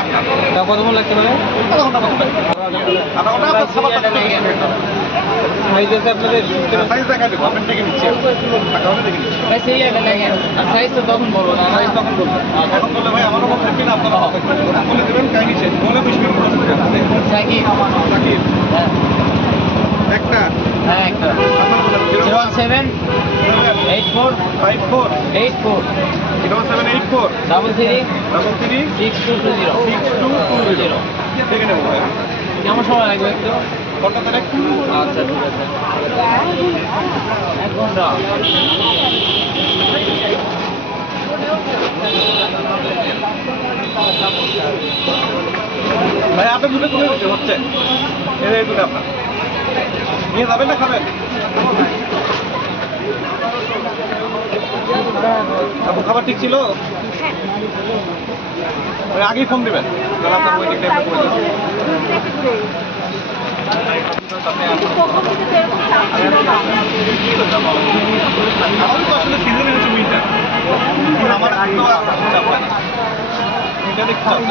আপনার কতক্ষণ লাগতে পারে আধা ঘণ্টা মতো লাগবে আধা ঘণ্টা আপনার খাবার থাকতে চল্লিশ মিনিট লাগবে। সাইজ আছে আপনাদের? সাইজ দেখা দেবো নিচ্ছি সেই একটা আর সাইজ তো তখন বলব না। সাইজ তখন বলবেন এখন বললে ভাই আমারও থাকবে না আপনারও থাকবে না। বলে দেবেন কাহিনী শেষ। বলে বিশ মিনিট প্রশ্ন সাকিব। হ্যাঁ। একটা। হ্যাঁ একটা। Zero zero one seven four five four eight four zero seven eight four double three double three six two two zero six two two zero দেখে নেব কেমন সময় লাগবে একটু। কটা তারিখ আচ্ছা ঠিক আছে। এক ঘণ্টা। ভাই আপনি দুটো তুলে দিচ্ছে হচ্ছে। এই দুটো আপনার। নিয়ে যাবেন না খাবেন? তারপর খাবার ঠিক ছিল? হ্যাঁ। আগেই ফোন দেবেন। তাহলে আপনার ওয়েটিং টাইমটা করে তো আসলে সিজনে হচ্ছে উইন্টার আমার তো যাব না। এটা দেখতে হবে